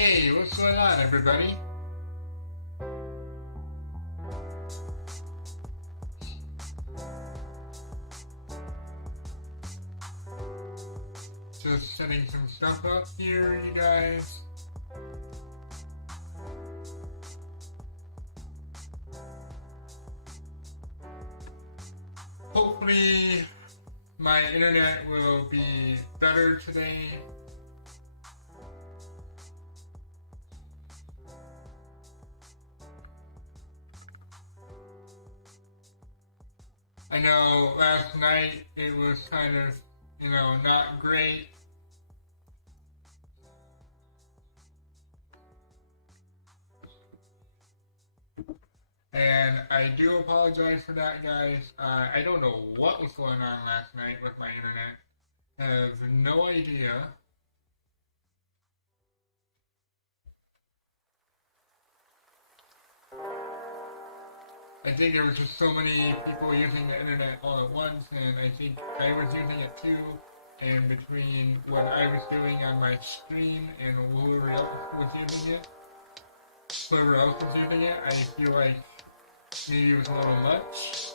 Hey, what's going on, everybody? Just setting some stuff up here, you guys. Hopefully, my internet will be better today. I know last night it was kind of, not great. And I do apologize for that, guys. I don't know what was going on last night with my internet. I have no idea. I think there were just so many people using the internet all at once, and I think I was using it too. And between what I was doing on my stream and whoever else was using it, I feel like maybe it was a little much.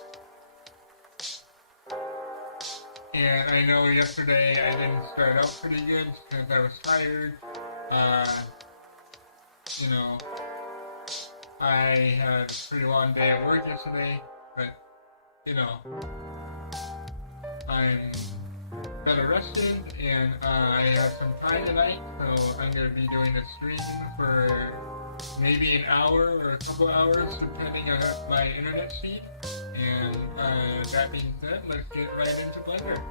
And I know yesterday I didn't start out pretty good because I was tired. I had a pretty long day at work yesterday, but, I'm better rested, and I have some time tonight, so I'm going to be doing a stream for maybe an hour or a couple hours, depending on my internet speed. And that being said, let's get right into Blender.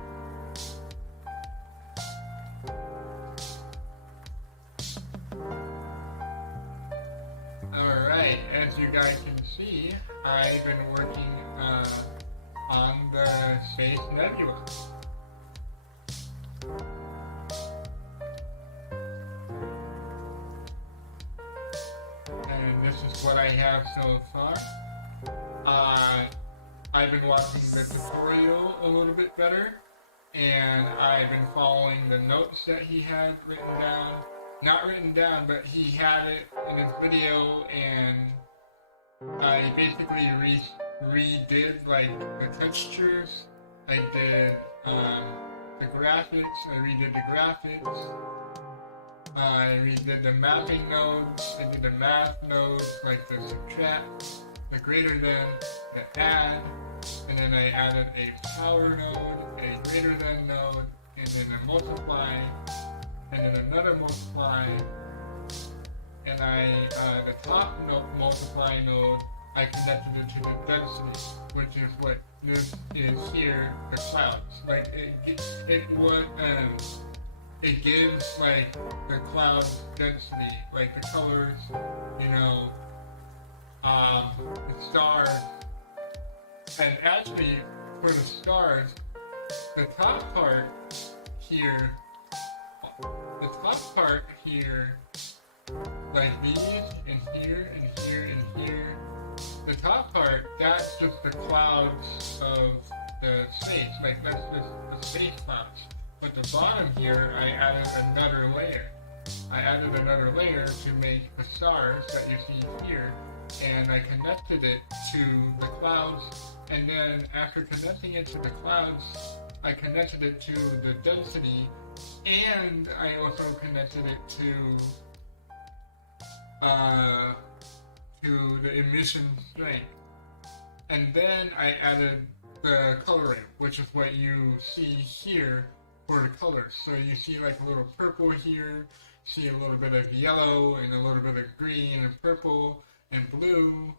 Alright, as you guys can see, I've been working on the space Nebula. And this is what I have so far. I've been watching the tutorial a little bit better, and I've been following the notes that he had written down. Not written down, but he had it in his video, and I basically redid like the textures. I did the graphics. I redid the graphics. I redid the mapping nodes. I did the math nodes, like the subtract, the greater than, the add, and then I added a power node, a greater than node, and then a multiply, and then another multiply, and the top multiply node, I connected it to the density, which is what this is here, the clouds. Like it gives like the cloud density, like the colors, the stars, and actually for the stars, the top part here, like these, and here, and here, and here, the top part, that's just the clouds of the space, like that's just the space clouds. But the bottom here, I added another layer. To make the stars that you see here, and I connected it to the clouds, and then after connecting it to the clouds, I connected it to the density, and I also connected it to the emission strength. And then I added the coloring, which is what you see here for the colors. So you see like a little purple here, see a little bit of yellow, and a little bit of green and purple and blue,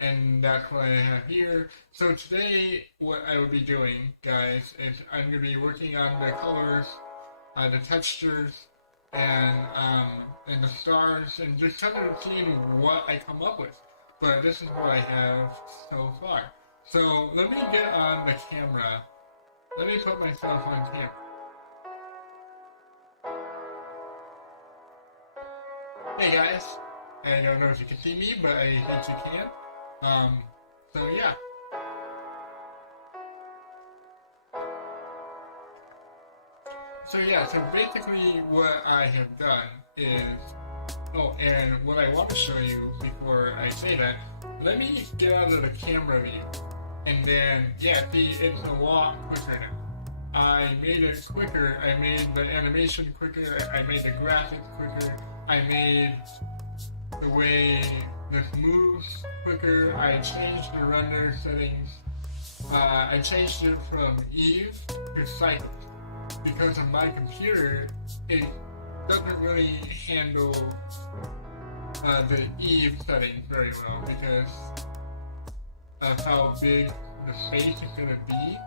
and that's what I have here. So today, what I will be doing, guys, is I'm going to be working on the colors, the textures, and the stars, and just kind of seeing what I come up with. But this is what I have so far. So let me get on the camera. Let me put myself on camera. Hey guys, I don't know if you can see me, but I think you can. So yeah. So basically what I have done is Oh, and what I want to show you before I say that, let me get out of the camera view. And then, yeah, see, it's a lot quicker now. I made it quicker, I made the animation quicker, I made the graphics quicker, I made the way this moves quicker, I changed the render settings. I changed it from Eve to Cycle. Because of my computer, it doesn't really handle the Eve settings very well because of how big the space is going to be,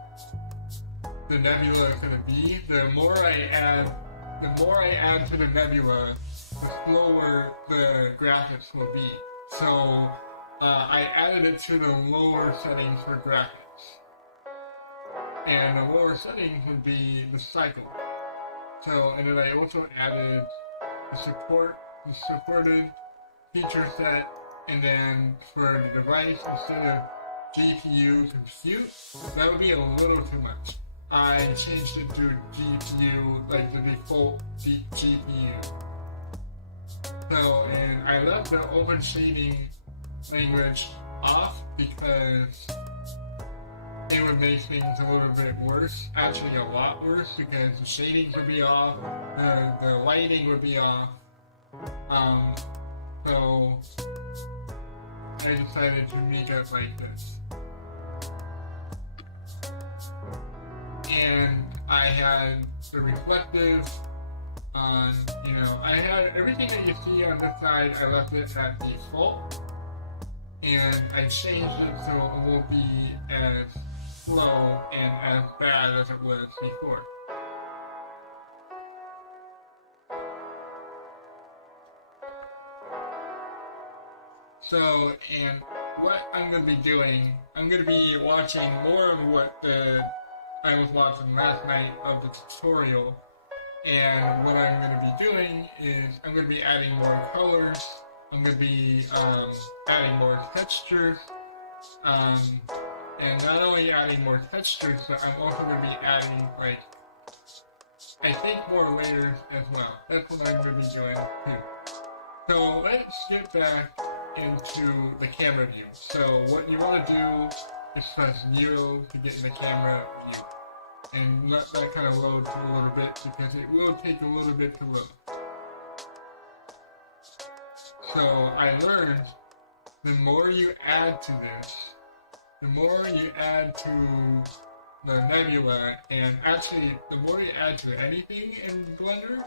the nebula is going to be. The more I add to the nebula, the slower the graphics will be. So I added it to the lower settings for graphics. And the lower settings would be the cycle. So, and then I also added the supported feature set, and then for the device, instead of GPU compute, that would be a little too much. I changed it to GPU, like the default GPU. So, and I left the open shading language off because it would make things a little bit worse, actually a lot worse, because the shadings would be off, the lighting would be off. So I decided to make it like this. And I had the reflective on, I had everything that you see on this side, I left it at default. And I changed it so it won't be as slow and as bad as it was before. So, and what I'm going to be doing, I'm going to be watching more of what I was watching last night of the tutorial, and what I'm going to be doing is I'm going to be adding more colors, I'm going to be adding more textures, and not only adding more textures, but I'm also going to be adding, like, I think more layers as well. That's what I'm going to be doing too. So let's get back into the camera view. So what you want to do is press 0 to get in the camera view. And let that kind of load for a little bit because it will take a little bit to load. So I learned the more you add to this, the more you add to the nebula, and actually the more you add to anything in Blender,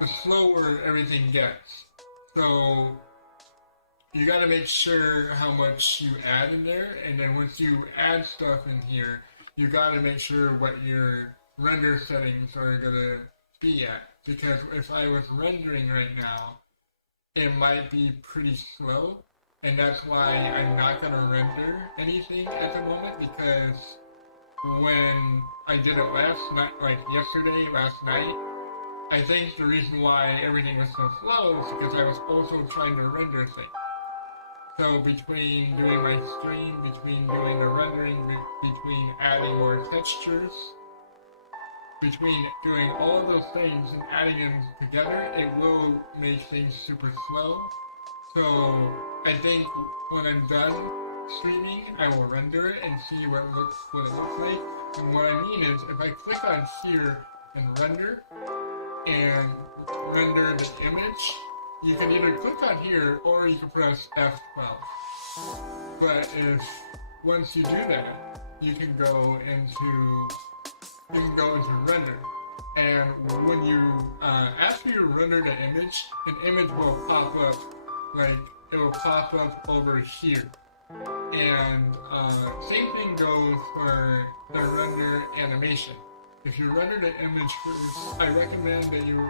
the slower everything gets. So you gotta make sure how much you add in there, and then once you add stuff in here, you gotta make sure what your render settings are gonna be at. Because if I was rendering right now, it might be pretty slow, and that's why I'm not gonna render anything at the moment, because when I did it last night, like yesterday, last night, I think the reason why everything was so slow is because I was also trying to render things. So between doing my stream, between doing the rendering, between adding more textures, between doing all of those things and adding them together, it will make things super slow. So I think when I'm done streaming, I will render it and see what it looks like. And what I mean is, if I click on here and render the image, you can either click on here or you can press F12. But once you do that, you can go into render. And when you after you render the image, an image will pop up, like it will pop up over here. And same thing goes for the render animation. If you render the image first, I recommend you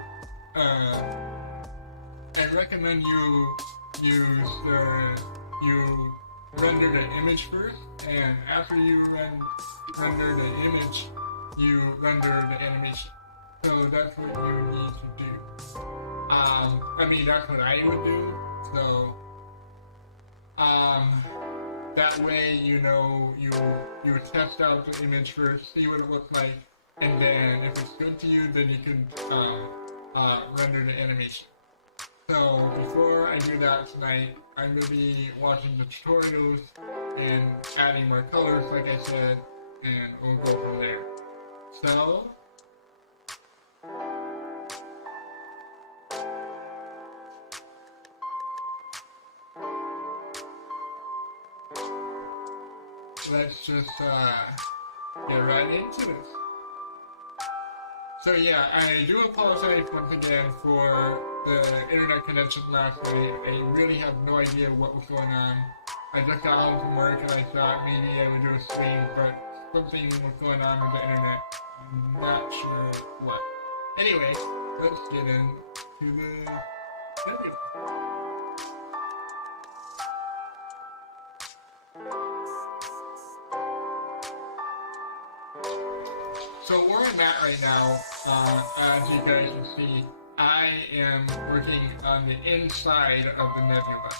render the image first, and after you render the image, you render the animation. So that's what you need to do. I mean, that's what I would do. So that way you test out the image first, see what it looks like, and then if it's good to you, then you can render the animation. So before I do that tonight, I'm going to be watching the tutorials and adding more colors like I said, and we'll go from there. So let's just get right into this. So yeah, I do apologize once again for the internet connection last night. I really have no idea what was going on. I just got home from work and I thought maybe I would do a stream, but something was going on with the internet. I'm not sure what. Anyway, let's get into the video. So where I'm at right now, as you guys can see, I am working on the inside of the nebula.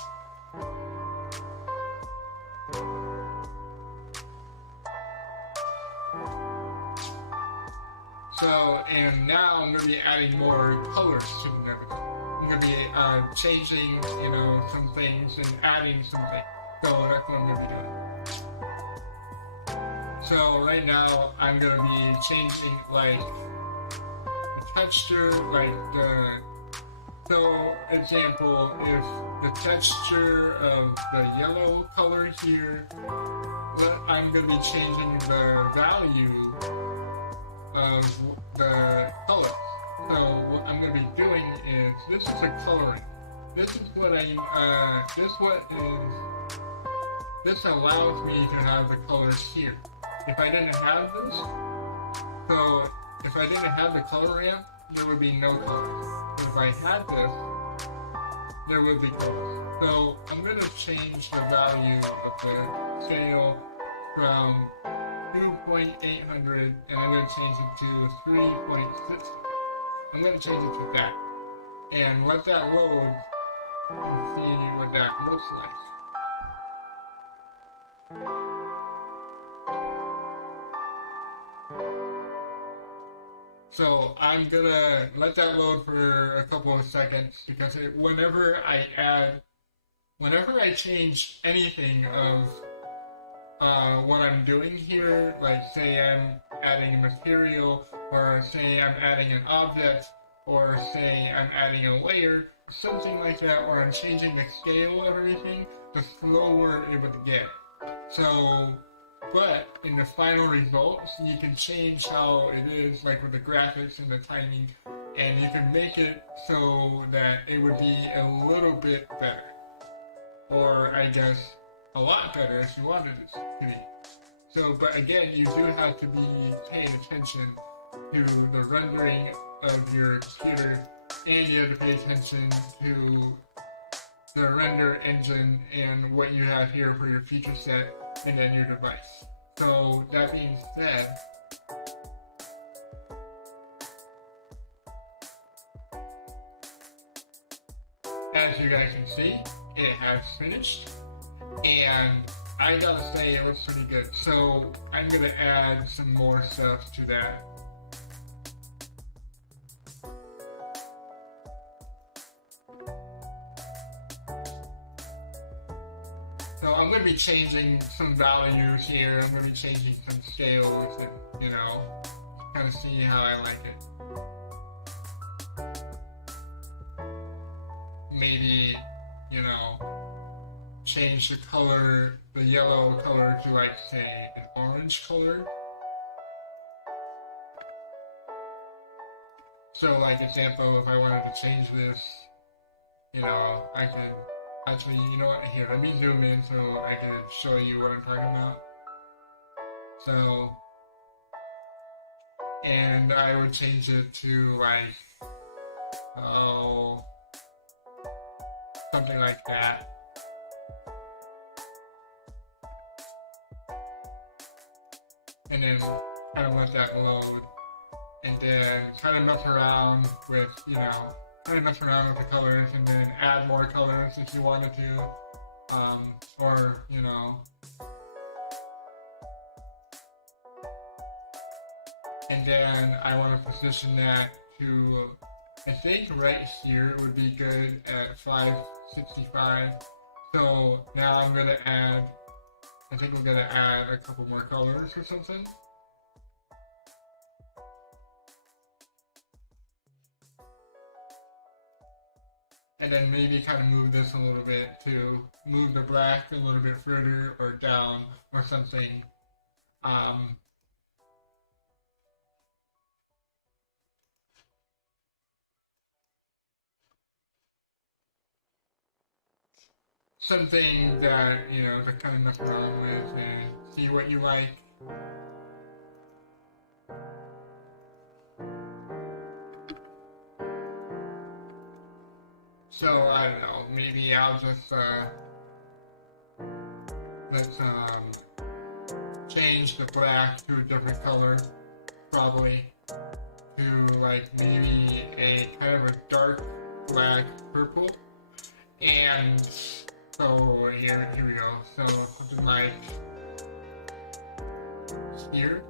So, and now I'm going to be adding more colors to the nebula. I'm going to be changing, some things and adding some things. So that's what I'm going to be doing. So right now, I'm going to be changing, like, the texture, like so example, if the texture of the yellow color here, I'm going to be changing the value of the color. So what I'm going to be doing is, this is a coloring. This allows me to have the colors here. If I didn't have this, if I didn't have the color ramp, there would be no colors. So if I had this, there would be colors. So I'm going to change the value of the scale from 2.800 and I'm going to change it to 3.6. I'm going to change it to that. And let that load and see what that looks like. So I'm gonna let that load for a couple of seconds because whenever I change anything of what I'm doing here, like say I'm adding a material, or say I'm adding an object, or say I'm adding a layer, something like that, or I'm changing the scale of everything, the slower it would get. So, but in the final results, you can change how it is, like with the graphics and the timing, and you can make it so that it would be a little bit better. Or, I guess, a lot better if you wanted it to be. So, but again, you do have to be paying attention to the rendering of your computer, and you have to pay attention to the render engine and what you have here for your feature set and then your device. So that being said, as you guys can see, it has finished, and I gotta say it looks pretty good. So I'm gonna add some more stuff to that. So I'm going to be changing some values here. I'm going to be changing some scales and, kind of see how I like it. Maybe, change the color, the yellow color to like, say, an orange color. So like example, if I wanted to change this, I could actually, you know what, here, let me zoom in so I can show you what I'm talking about. So, and I would change it to like, something like that. And then kind of let that load, and then kind of mess around with, kind of mess around with the colors, and then add more colors if you wanted to, or, and then I want to position that to I think right here would be good at 565. So now I'm gonna add, I think we're gonna add a couple more colors or something. And then maybe kind of move this a little bit to move the black a little bit further or down or something. Something that, you know, to kind of mess around with and see what you like. So, I don't know, maybe I'll just, let's, change the black to a different color, probably, to, like, maybe a kind of a dark black purple, and so here we go, so something like here,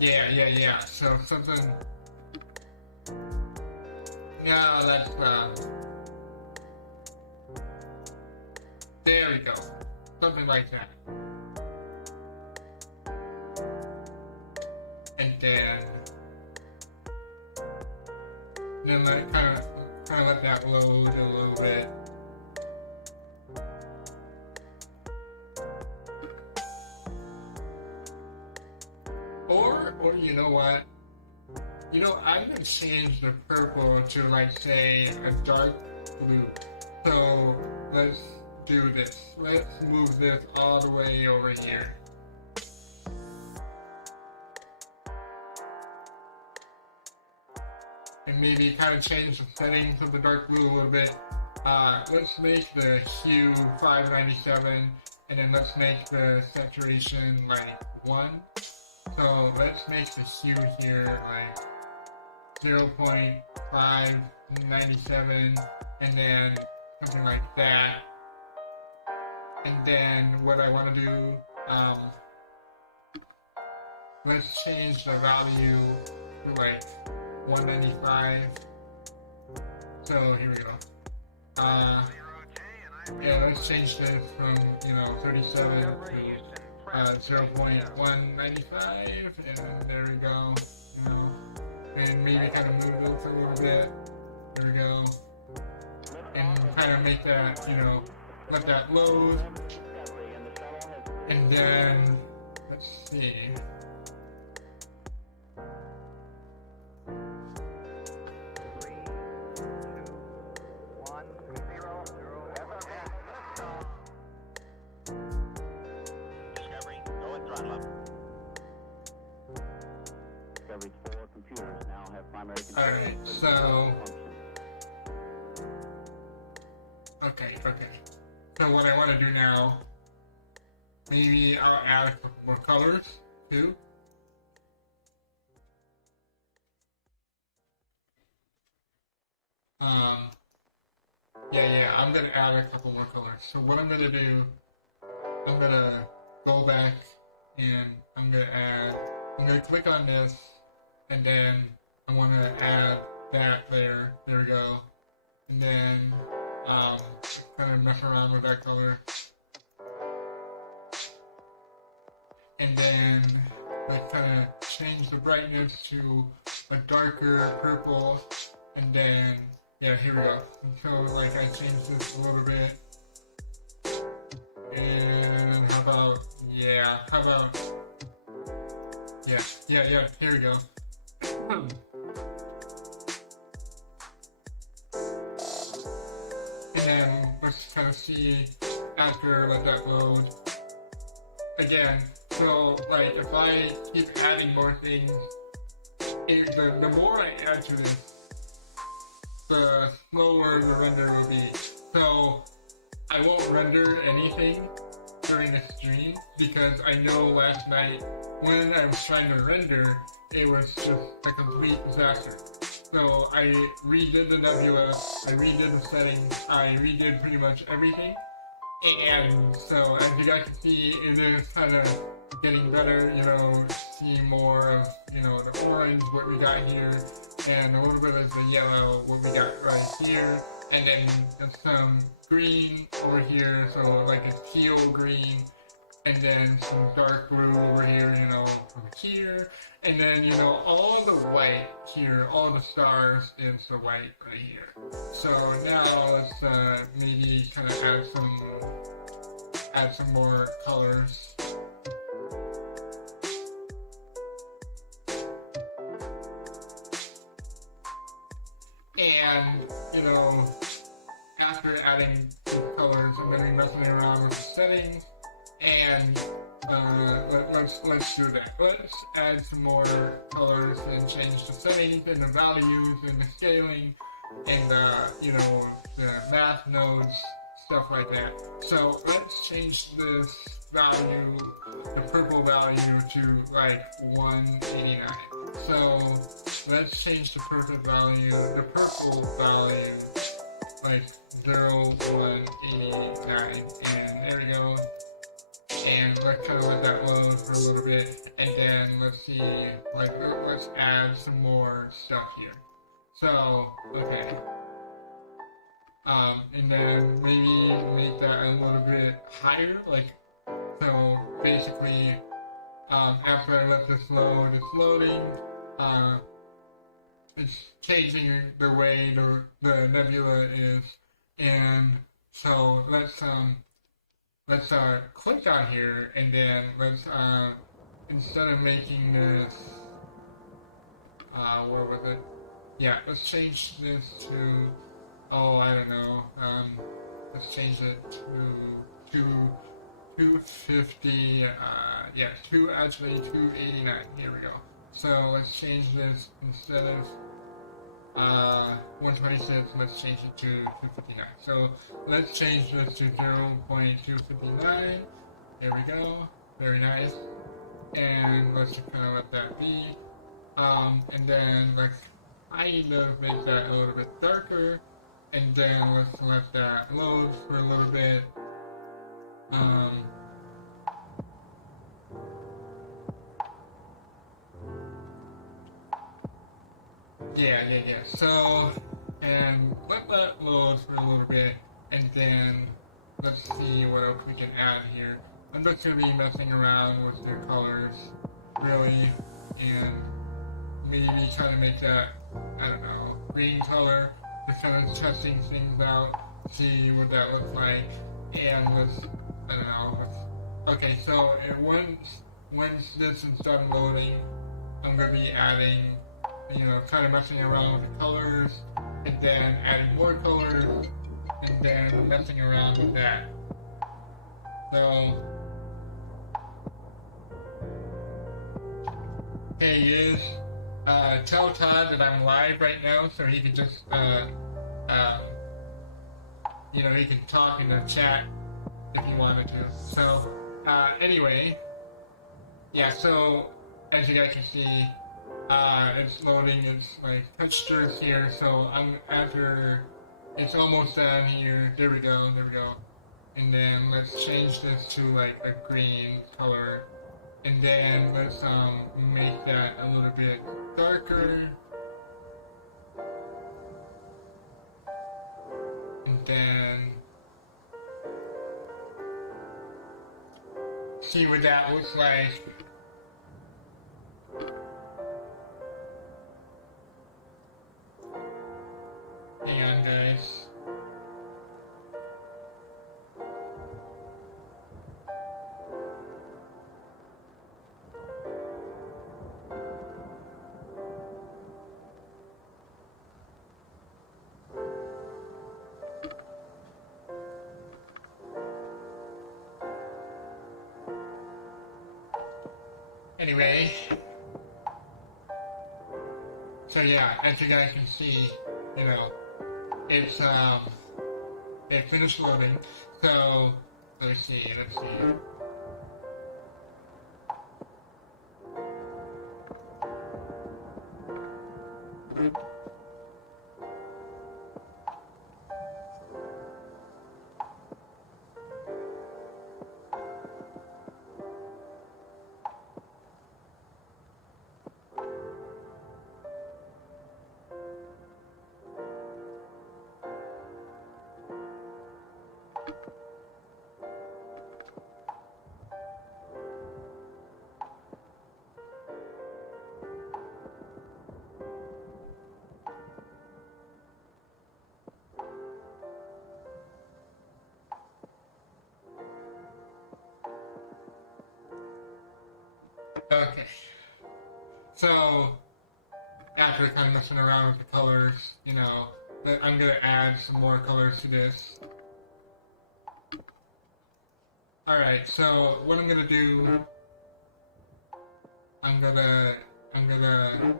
yeah, so something, yeah, that's, there we go, something like that. And then let kind of let that load a little bit. Or you know what? You know, I'm gonna change the purple to, like, say a dark blue. So let's do this. Let's move this all the way over here. And maybe kind of change the settings of the dark blue a little bit. Let's make the hue 597, and then let's make the saturation like 1. So let's make the hue here like 0.597, and then something like that. And then what I want to do, let's change the value to like 195. So here we go. Yeah, let's change this from, you know, 37 to 0.195, and there we go. You know, and maybe kind of move this a little bit. There we go. And kind of make that, you know, let that load. And then let's see. Alright, so... Okay. So what I want to do now, maybe I'll add a couple more colors, too. Yeah, I'm gonna add a couple more colors. So what I'm gonna do, I'm gonna go back and I'm gonna click on this, and then I want to add that there. There we go. And then kind of mess around with that color. And then like kind of change the brightness to a darker purple. And then, yeah, here we go. So like I changed this a little bit. And how about, yeah, here we go. And then let's kind of see after let that load again. So like if I keep adding more things, the more I add to this, the slower the render will be. So I won't render anything during the stream because I know last night when I was trying to render, it was just a complete disaster. So I redid the Nebula, I redid the settings, I redid pretty much everything. And so as you guys can see, it is kind of getting better, you know, see more of, you know, the orange, what we got here. and a little bit of the yellow, what we got right here, and then some green over here, so like a teal green, and then some dark blue over here, you know, from here, and then, you know, all the white here, all the stars is the white right here. So now let's maybe kind of add some more colors. And, you know, after adding these colors, I'm going to be messing around with the settings, and let's do that. Let's add some more colors and change the settings and the values and the scaling and you know, the math nodes, stuff like that. So let's change this value, the purple value, to like 189. So let's change the purple value like 0189, and there we go. And let's kind of let that load for a little bit, and then let's see, like, let's add some more stuff here. So, okay. And then maybe make that a little bit higher, like, so basically, after I let this load, it's loading, it's changing the way the nebula is, and so let's click on here, and then let's, instead of making this, what was it? Yeah, let's change this to, oh, I don't know, let's change it to 250, actually 289, here we go. So let's change this, instead of 126, let's change it to 259. So let's change this to 0.259. There we go. Very nice. And let's just kind of let that be. And then let's kind of make that a little bit darker. And then let's let that load for a little bit. Yeah. So, and let that load for a little bit, and then let's see what else we can add here. I'm just going to be messing around with the colors, really, and maybe try to make that, I don't know, green color, just kind of testing things out, see what that looks like, and let's, I don't know, okay, so once this is done loading, I'm going to be adding, you know, kind of messing around with the colors, and then adding more colors, and then messing around with that. So, hey, Yiz, tell Todd that I'm live right now, so he can just, you know, he can talk in the chat if he wanted to. So, anyway, yeah, so, as you guys can see, it's loading, it's like textures here, so I'm after, it's almost done here, there we go, and then let's change this to like a green color, and then let's make that a little bit darker, and then see what that looks like. Hang on, guys. Anyway, so yeah, as you guys can see, you know, it's it finished loading. So let's see. Okay. So, after kind of messing around with the colors, I'm gonna add some more colors to this. Alright, so what I'm gonna do, I'm gonna, I'm gonna,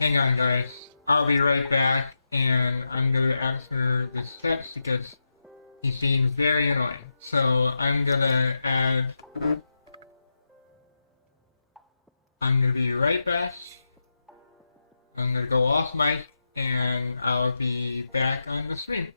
hang on guys, I'll be right back, and I'm gonna answer this text because he seems very annoying. So I'm gonna be right back. I'm gonna go off mic, and I'll be back on the stream.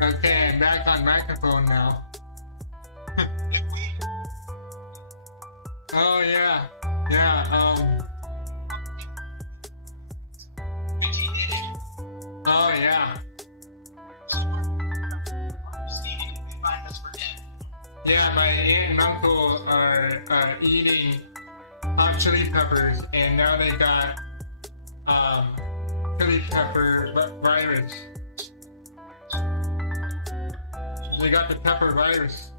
Okay, I'm back on microphone now. Oh yeah, yeah. Oh yeah. Yeah, my aunt and uncle are eating hot chili peppers, and now they got chili pepper virus. They got the pepper virus.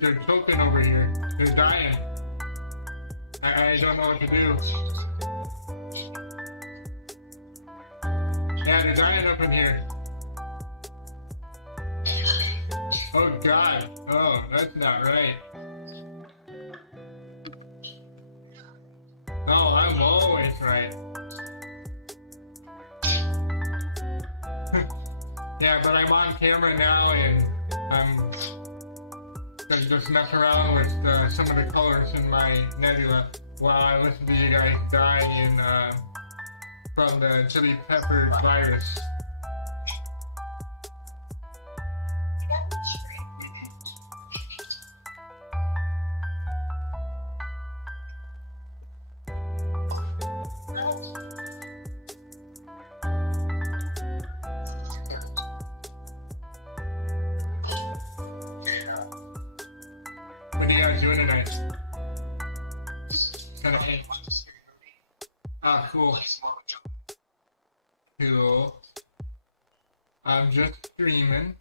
They're choking over here. They're dying. I don't know what to do. Yeah, they're dying up in here. Oh God. Oh, that's not right. No, I'm always right. Yeah, but I'm on camera now and I'm gonna just mess around with some of the colors in my Nebula while I listen to you guys die from the chili pepper virus. What are you guys doing tonight? Kind of hey. Ah, cool. Cool. I'm just streaming.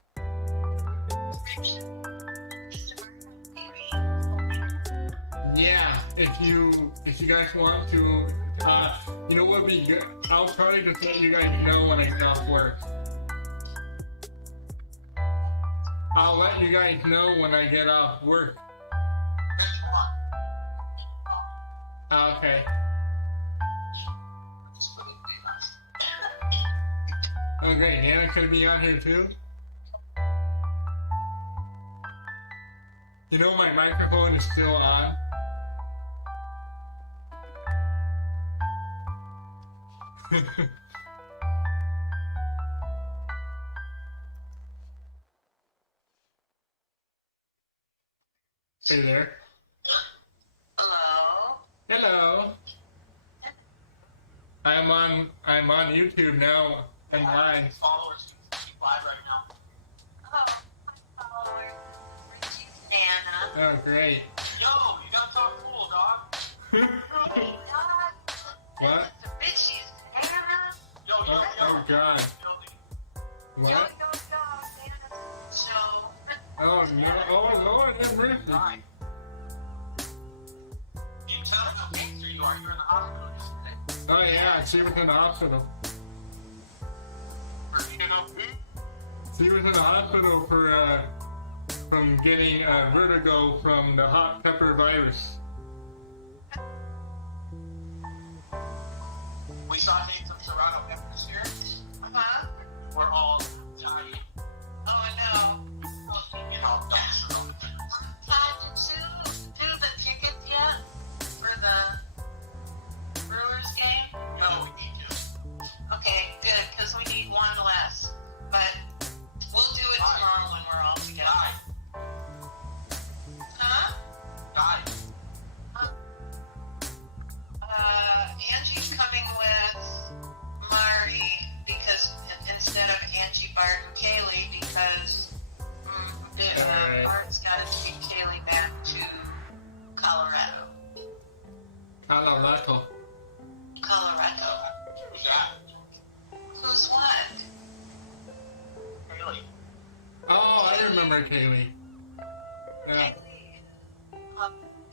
Yeah, if you guys want to, you know what would be good? I'll probably just let you guys know when I get off work. I'll let you guys know when I get off work. Okay. Oh great, Anna's gonna be on here too? You know my microphone is still on? Hey there. Hello. Hello. I'm on YouTube now and live. Followers live right now. Hello, my followers. Richie Nana. Oh great. Yo, you gotta talk cool, dog. What? Richie Nana. Yo, yo, yo. Oh God. What? Yo, yo, yo, Nana. So. Oh no! Oh Lord, have mercy. You tell them how big you are. You're in the hospital yesterday. Oh yeah, she was in the hospital. She was in the hospital for from getting vertigo from the hot pepper virus. We saw some serrano peppers here. Uh-huh. We're all dying. Oh no. You know, time to do the tickets yet for the Brewers game? No, we need to. Okay, good, because we need one less. But we'll do it tomorrow when we're all together. Huh? Angie's coming with Mari because instead of Angie, Bart, and Kaylee because Bart's got to take Kaylee back to Colorado. Colorado. Who's that? Who's what? Kaylee. Oh, I remember Kaylee. Yeah.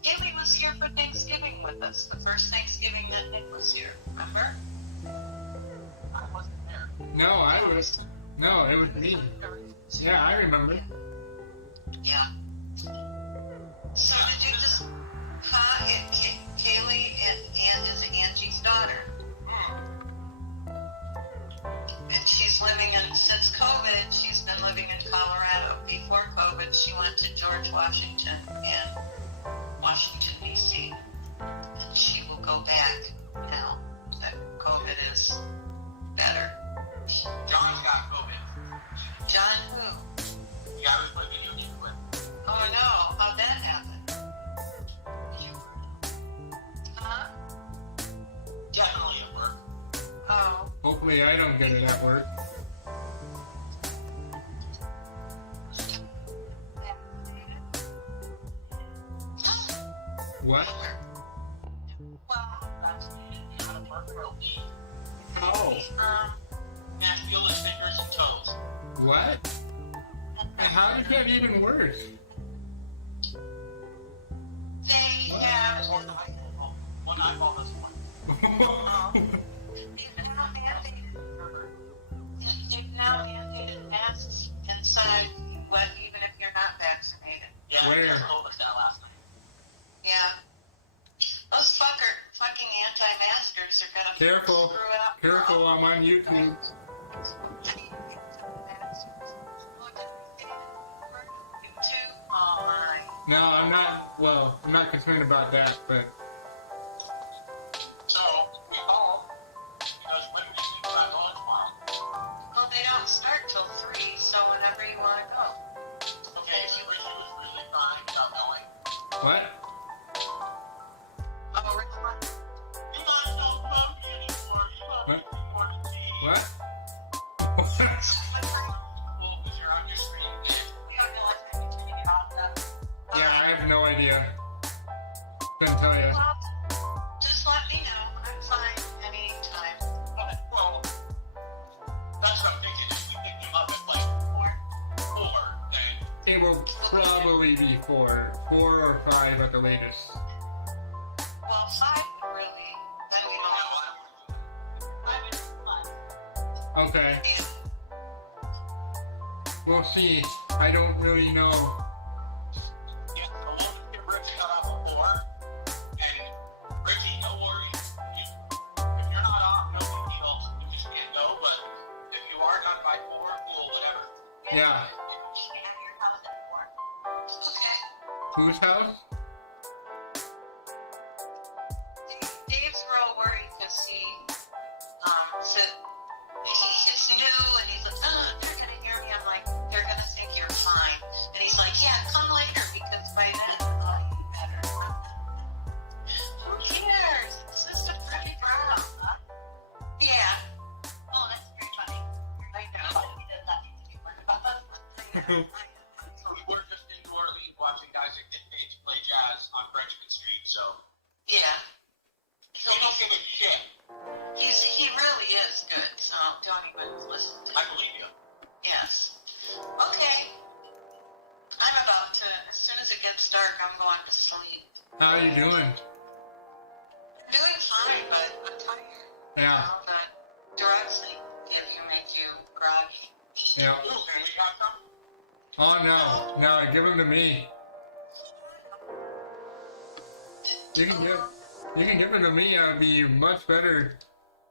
Kaylee was here for Thanksgiving with us. The first Thanksgiving that Nick was here. Remember? I wasn't there. No, I was. No, it was me. Yeah, I remember. Yeah. So did you just, Kaylee is Angie's daughter. And she's living since COVID, she's been living in Colorado. Before COVID, she went to George Washington and Washington, D.C. And she will go back now that COVID is better. John's got COVID. John who? The guy was putting video game with. Oh no, how'd that happen? Huh? Definitely at work. Oh. Hopefully I don't get it at work. What? Well, that's out of work for a week. Oh. And feel his fingers and toes. What? And how does that even work? They have one eyeball this one. They've now mandated masks inside, what, even if you're not vaccinated. Yeah, Where? I told us that last night. Yeah. Those fucking anti-maskers are gonna Careful. screw up. Careful, I'm on YouTube. No, I'm not, well, I'm not concerned about that, but... So, we called, because when we do not go tomorrow. Well, they don't start till 3, so whenever you want to go. Okay, so Richie was really fine about going. What? Oh, Richie, what? You guys don't love me anymore. You love me more than me. What? Well, because you're on your screen. We don't know what's going to get off the... Yeah, I have no idea. Couldn't tell you. Well, just let me know. I'm fine anytime. Okay, well, that's what I'm thinking. If we pick him up at like 4, then... It will probably be 4 or 5 at the latest. Well, 5 really. Then we don't have 5 and 1. Okay, Yeah. we'll see. I don't really know. Yeah, so we'll get Richie cut off at 4. And Richie, no worries. If you're not off, no big deal. You just can't go. But if you are done by 4, cool, whatever. Yeah. At your house at 4. Okay. Whose house? Dave's real worried because he said he's new and he's like, oh, they're gonna hear me. I'm like, they're gonna think you're fine. And he's like, yeah, come later because by then I'll be better. Who cares? It's just a pretty brown, huh? Yeah. Oh, that's very funny. I know. He does not need to be worried about us. We're just in New Orleans watching guys that get paid to play jazz on Frenchman Street, so. Yeah. He don't give a shit. He really is good, so don't even listen to him. I believe you. Yes. Okay. I'm about to, as soon as it gets dark, I'm going to sleep. How are you doing? I'm doing fine, but I'm tired. Yeah. You know, that drugs they give you make you groggy. Yeah. Ooh, can we got some? Oh no, no, give them to me. You can give them to me. I'll be much better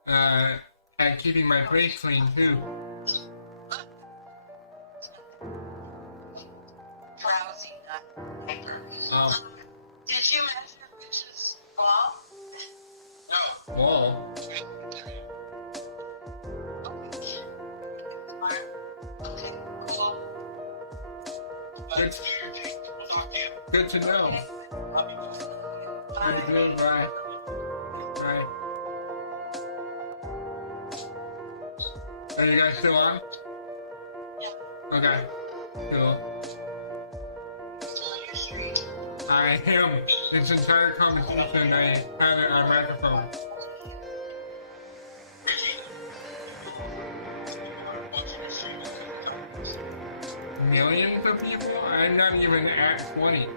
at keeping my place clean too. Drowsy, not hyper. Oh. Did you measure Rich's ball? No. Wall. Okay, cool. Good. Good to know. Good to know. Bye. Bye. Are you guys still on? Okay. Cool. Still on your street. I am. This entire conversation, I had it on microphone. Millions of people? I'm not even at 20.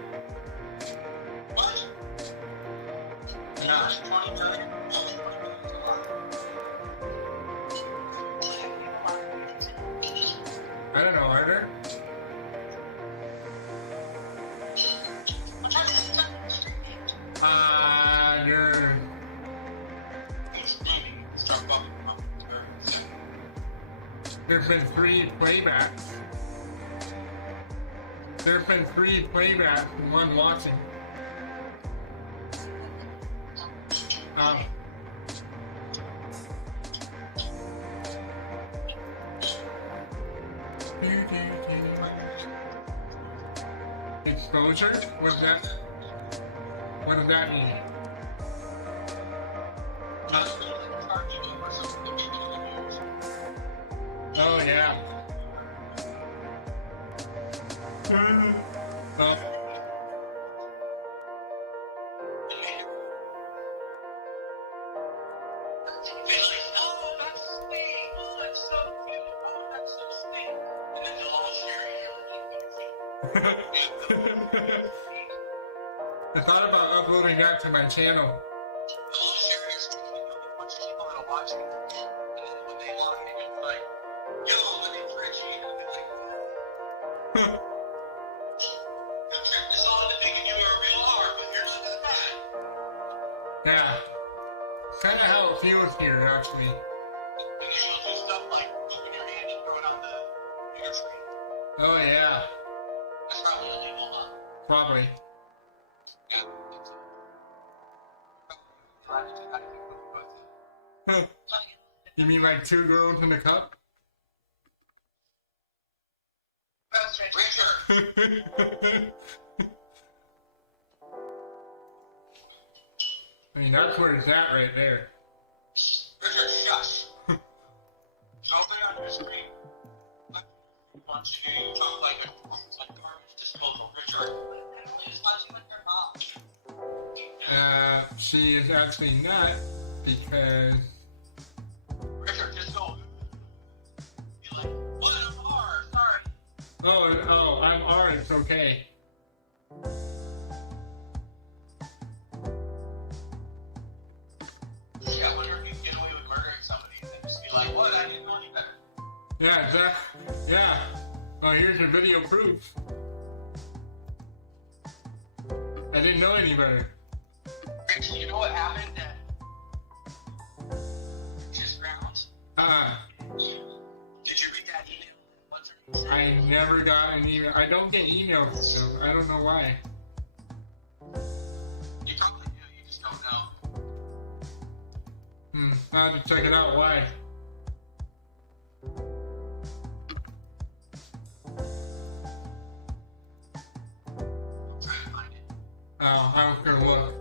What? Yeah. 20 million? I don't know, are there? There's been 3 playbacks. There's been 3 playbacks and 1 watching. exposure? What does that mean? Oh yeah. Oh. I thought about uploading that to my channel. Yeah. Kind of how it feels here, actually. Oh yeah. That's probably illegal, huh? Probably. You mean like 2 girls in a cup? Richard! I mean, that's where it's at right there. Richard, shush! Nobody on your screen wants to hear you talk like garbage disposal. Richard, please watching with your mom. She is actually not, because... Richard, just go. Be like, what? I'm R, sorry. Oh, I'm R, it's okay. Yeah, whenever you get away with murdering somebody, and then just be like, what? I didn't know any better. Yeah, exactly. Yeah. Oh, here's your video proof. I didn't know any better. Rich, you know what happened at Rich's grounds? Did you read that email? What's her name said? I never got an email. I don't get emails and stuff. I don't know why. You probably do, you just don't know. I'll have to check it out. Why? I'm trying to find it. Oh, I was gonna look.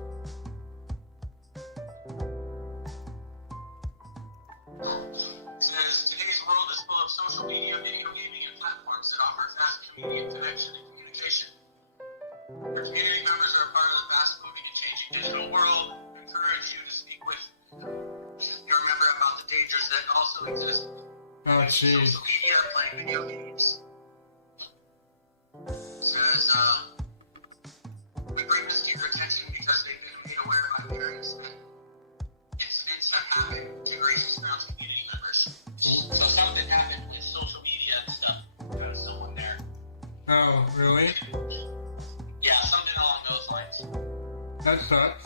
It says, today's world is full of social media, video gaming, and platforms that offer fast community connection and communication. Your community members are a part of the fast-moving and changing digital world. We encourage you to speak with your member about the dangers that also exist. Oh, jeez. Social media, playing video games. It says, we bring this to your attention because they've been made aware by parents that incidents have happened to Grace's grounds community members. So something happened with social media and stuff. There was someone there. Oh, really? Yeah, something along those lines. That sucks.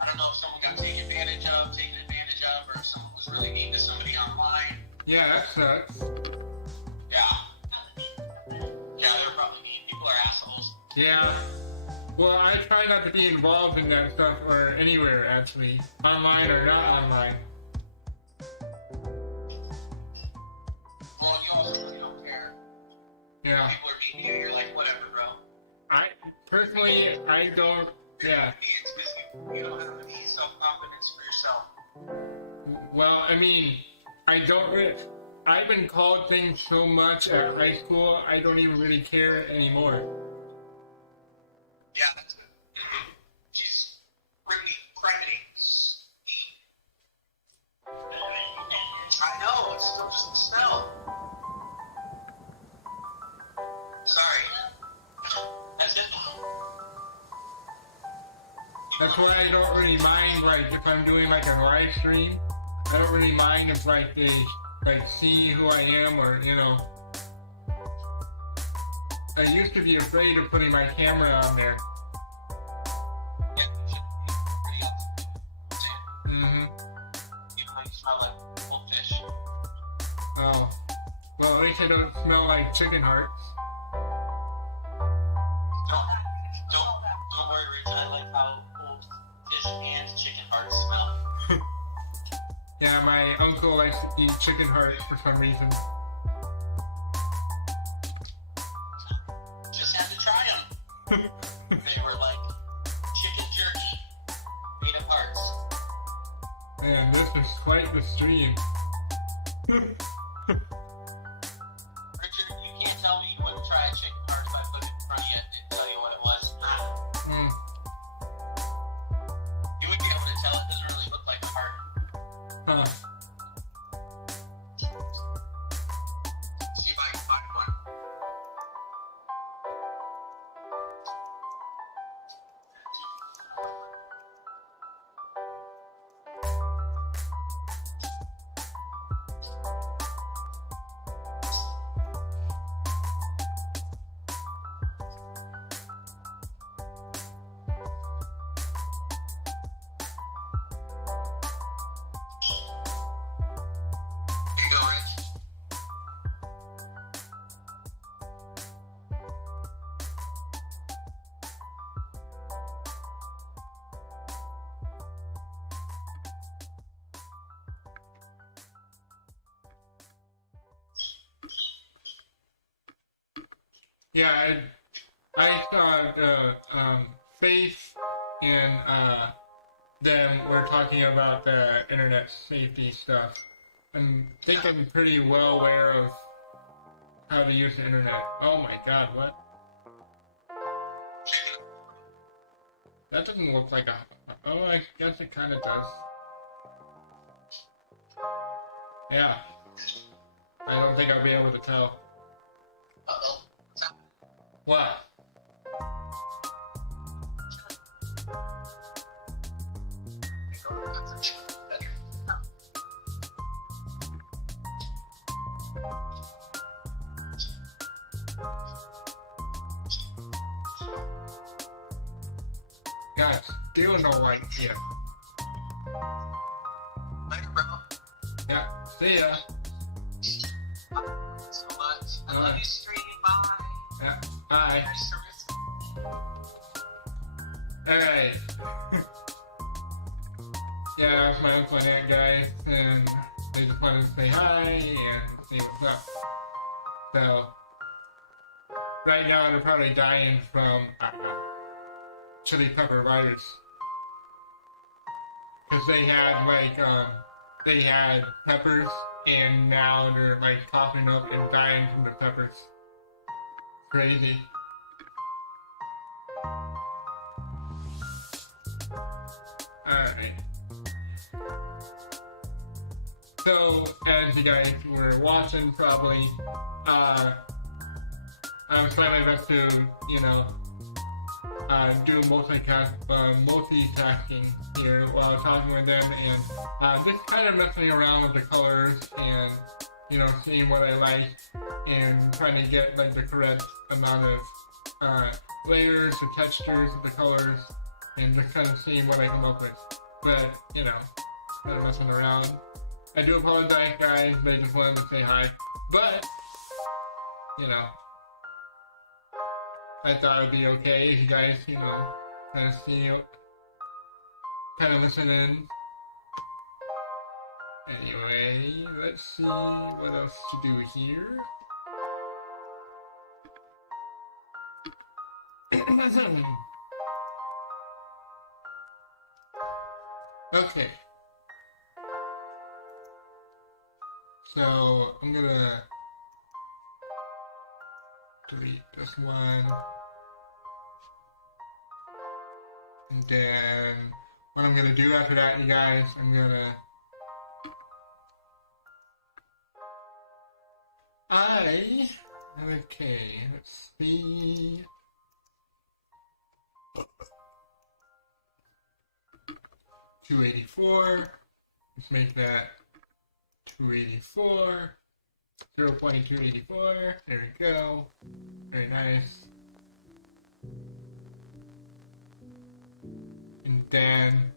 I don't know if someone got taken advantage of, or if someone was really mean to somebody online. Yeah, that sucks. Yeah. Yeah, they're probably mean. People are assholes. Yeah. Well, I try not to be involved in that stuff, or anywhere, actually. Online or not online. Well, you also really don't care. Yeah. People are mean to you, you're like, whatever, bro. Personally, I don't, yeah. It's because you don't have any self-confidence for yourself. Well, I mean, I've been called things so much at high school, I don't even really care anymore. Yeah, that's good. She's criminy. I know, it's still just the smell. Sorry. That's it. That's why I don't really mind, like, if I'm doing, like, a live stream, I don't really mind if, like, they, like, see who I am, or, you know. I used to be afraid of putting my camera on there. Even when you smell like old fish. Oh. Well, at least I don't smell like chicken hearts. Don't worry, Rich. I like how old fish and chicken hearts smell. Yeah, my uncle likes to eat chicken hearts for some reason. Just had to try them. They were like chicken jerky made of hearts. Man, this is quite the stream. Richard, you can't tell me you wouldn't try a chicken heart if I put it in front of you and didn't tell you what it was. Mm. You would be able to tell it doesn't really look like a heart. Huh. See if I can find one. Here you go, Rich. Yeah, I saw the Faith and them were talking about the internet safety stuff. I think I'm pretty well aware of how to use the internet. Oh my god, what? That doesn't look like a... Oh, I guess it kind of does. Yeah. I don't think I'll be able to tell. Uh-oh. What? God, still no light here. Later, bro. Yeah, see ya. So much. I love you, stream. Bye. Yeah, bye. Alright. Yeah, that was my Uncle and Aunt guys, and they just wanted to say hi and see what's up. So, right now they're probably dying from chili pepper virus. Because they had, they had peppers, and now they're, coughing up and dying from the peppers. Crazy. Alright. So, as you guys were watching probably, I was trying my best to, do multitasking here while talking with them and just kind of messing around with the colors and, seeing what I like and trying to get the correct amount of layers, the textures of the colors, and just kind of seeing what I come up with. But, kind of messing around. I do apologize, guys, they just wanted to say hi. But, I thought it would be okay if you guys, kind of see, kind of listen in. Anyway, let's see what else to do here. Okay. So, I'm gonna delete this one. And then, what I'm gonna do after that, you guys, okay, let's see. $284. Let's make that 284. 0.284. There we go. Very nice. And then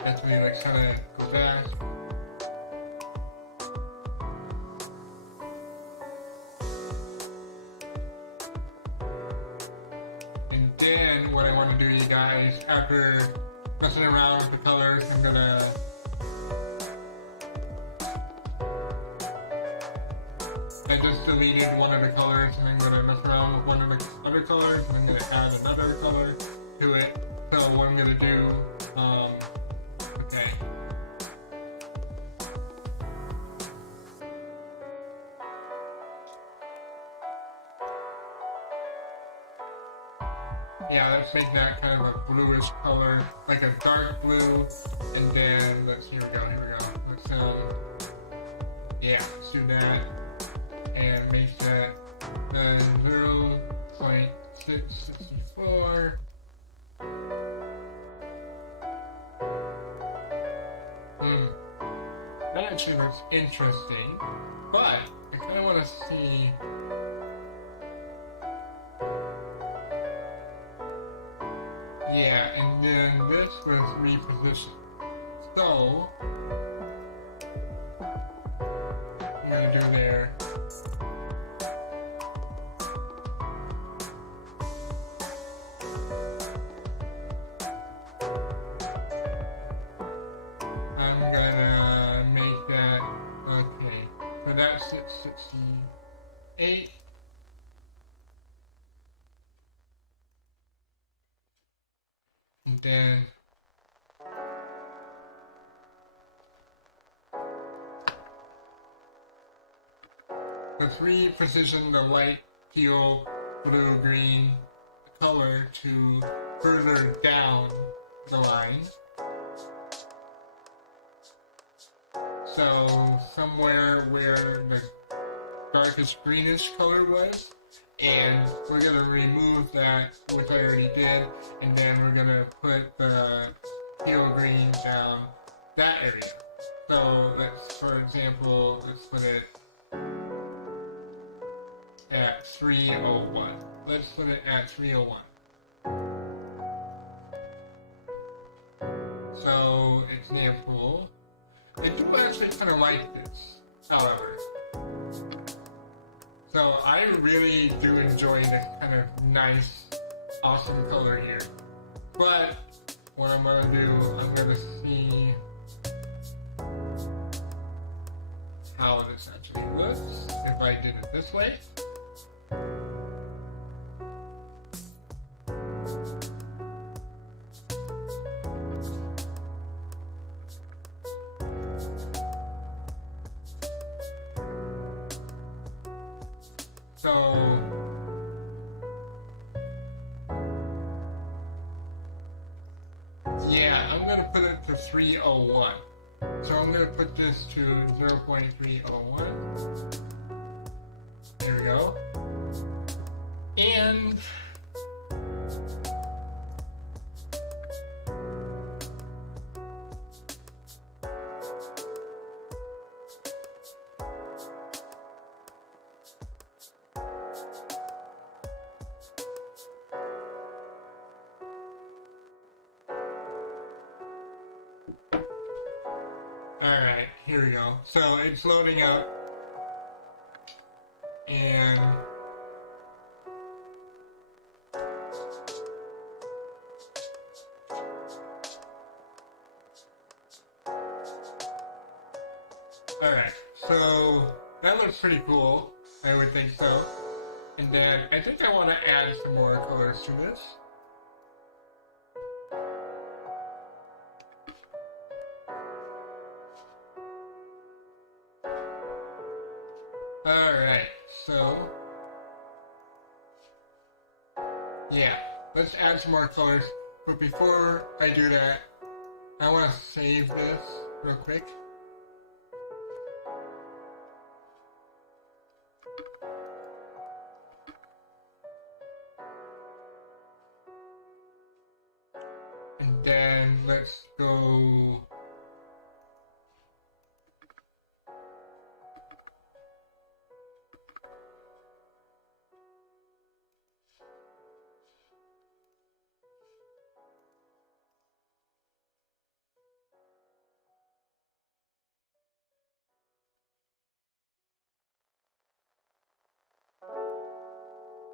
that's when you kind of go back. And want to do, you guys. After messing around with the colors, I'm gonna I just deleted one of the colors, and I'm gonna mess around with one of the other colors, and I'm gonna add another color to it. So what I'm gonna do, okay. Yeah, let's make that kind of a bluish color, like a dark blue, and then here we go. Let's yeah, let's do that, and make that 0.664. That actually looks interesting, but I kind of want to see. Yeah, and then this was repositioned. So, I'm gonna do there. I'm gonna make that, okay. So that's 668. And then let's reposition the light teal, blue, green color to further down the line. So somewhere where the darkest greenish color was, and we're gonna remove that, which I already did, and then we're gonna put the teal green down that area. So let's, for example, let's put it at 301. Let's put it at 301. So example, I do actually kind of like this, however. So I really do enjoy this kind of nice, awesome color here. But what I'm gonna do, I'm gonna see how this actually looks if I did it this way. So yeah, I'm gonna put it to 301. So I'm gonna put this to 0.301. There we go. And alright, here we go. So it's loading up, and alright, so that looks pretty cool. I would think so. And then I think I want to add some more colors to this. Alright, so yeah, let's add some more colors. But before I do that, I want to save this real quick. And then let's go.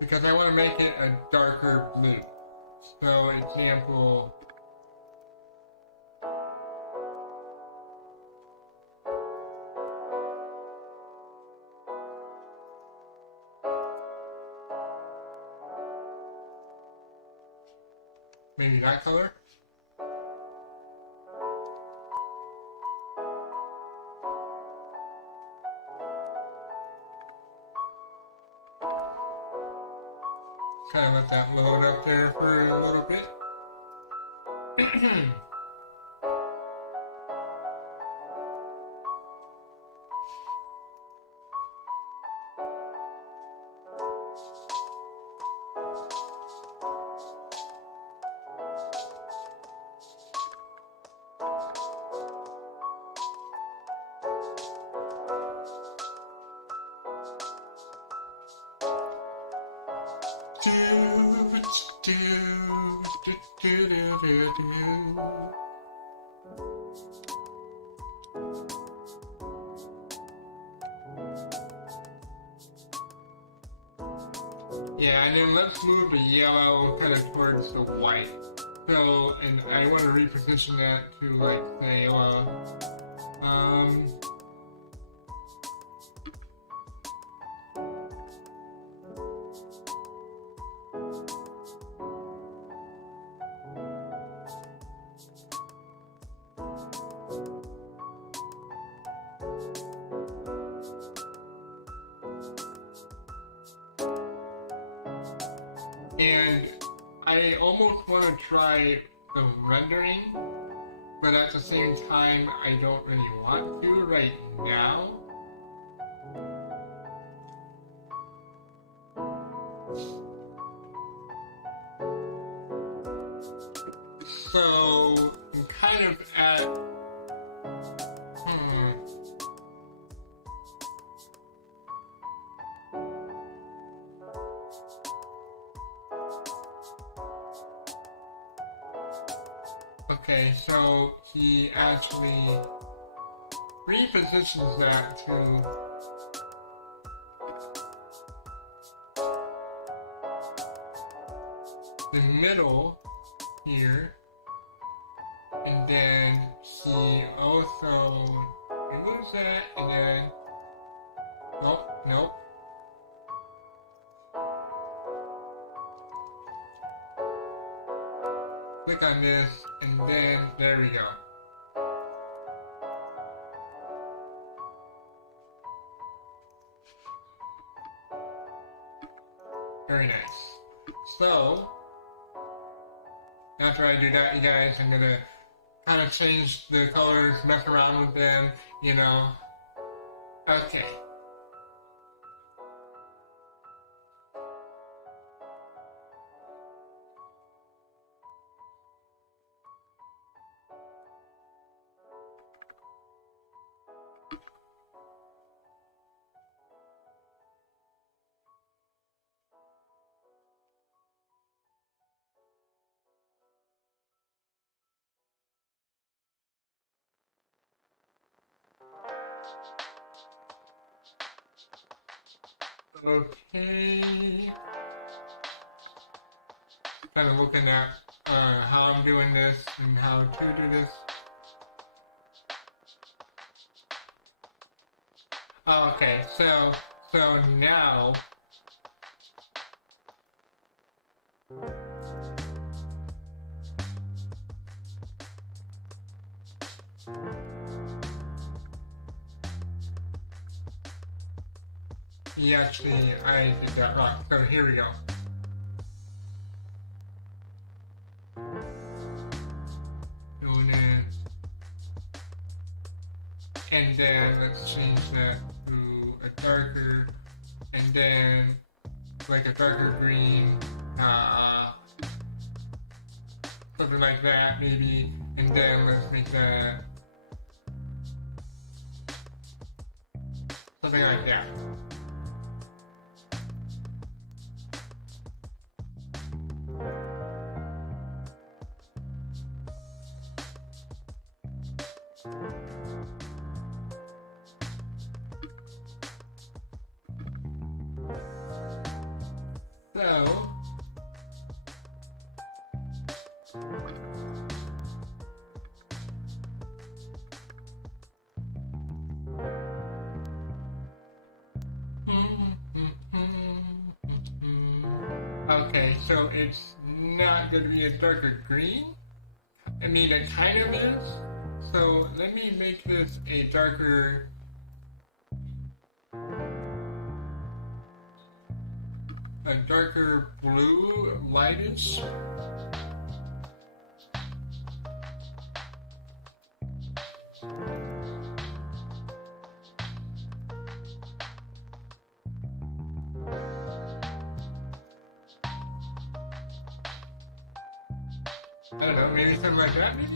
Because I want to make it a darker blue. So, example, maybe that color. Kind of let that load up there for a little bit. Yeah, and then let's move the yellow kind of towards the white. So, and I want to reposition that to like say, and I almost want to try the rendering, but at the same time, I don't really want to right now. So, I'm kind of at, Okay, so he actually repositions that to the middle here, and then he also removes that, and then nope. Click on this, and then there we go. Very nice. So, after I do that, you guys, I'm gonna kind of change the colors, mess around with them, you know. Okay. Okay. Kind of looking at how I'm doing this and how to do this. Okay, so now I did that wrong. So here we go. Doing it. And then let's change that to a darker, and then like a darker green, something like that maybe, and then let's make that something like that. So so it's not going to be a darker green. I mean, it kind of is. So let me make this a darker blue, lightish. I don't know, maybe something like that, maybe?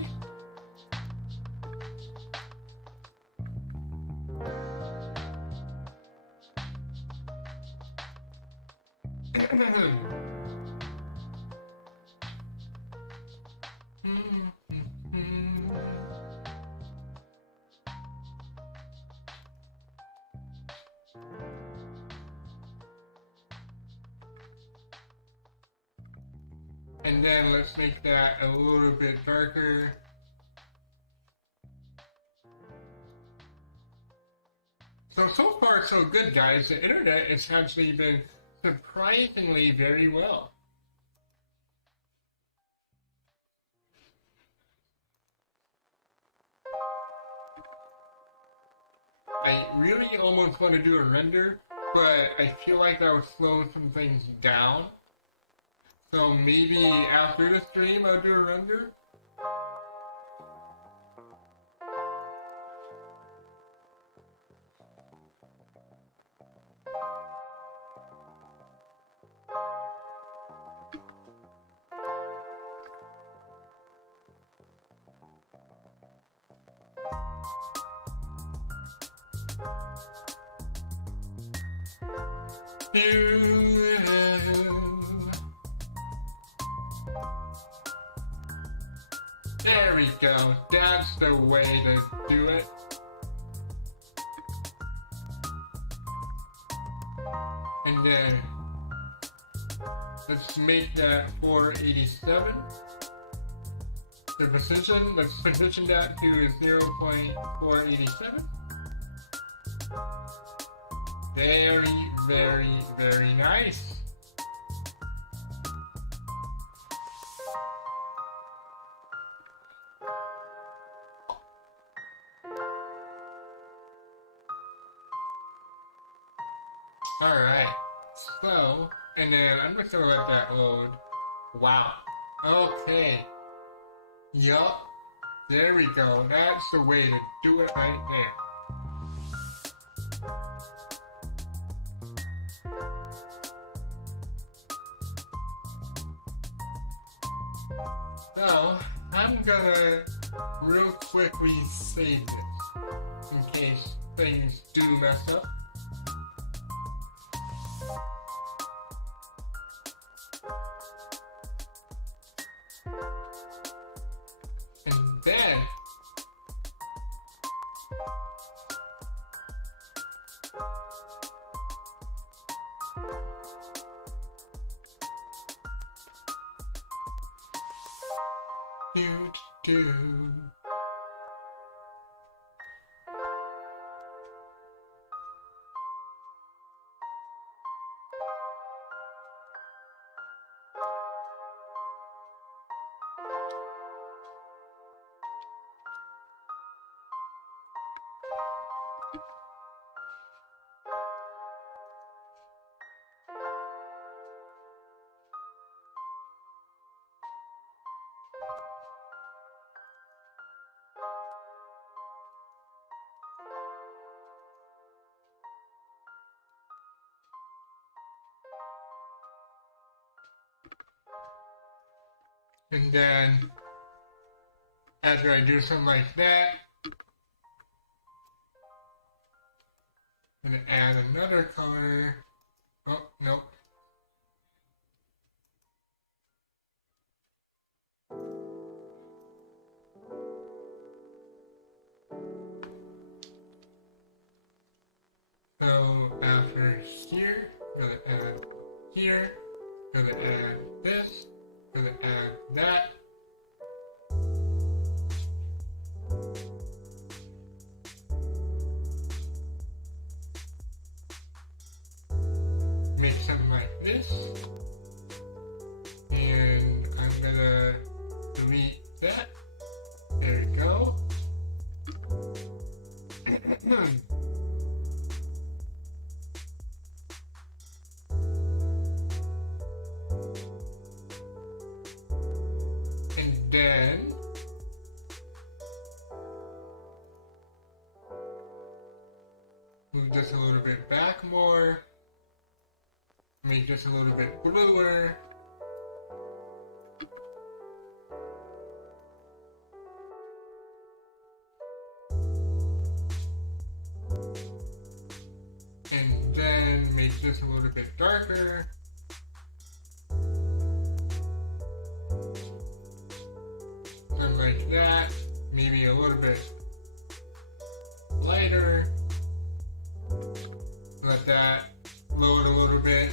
And then let's make that a little bit darker. So far so good, guys. The internet has actually been surprisingly very well. I really almost want to do a render, but I feel like that would slow some things down. So maybe after the stream I'll do a render? There we go. That's the way to do it. And then let's make that 487. The precision, let's position that to 0.487. Very, very, very nice. Alright, so, and then I'm just gonna let that load. Wow. Okay. Yup. There we go. That's the way to do it right there. So, I'm gonna real quickly save this in case things do mess up. And then do. And then, after I do something like that, I'm gonna add another color. Oh, nope. So, after here, I'm gonna add here, I'm gonna add this, I'm gonna add that. Make something like this. then move this a little bit back more. Make this a little bit bluer. And then make this a little bit darker. Something like that. Maybe a little bit lighter. Let that load a little bit.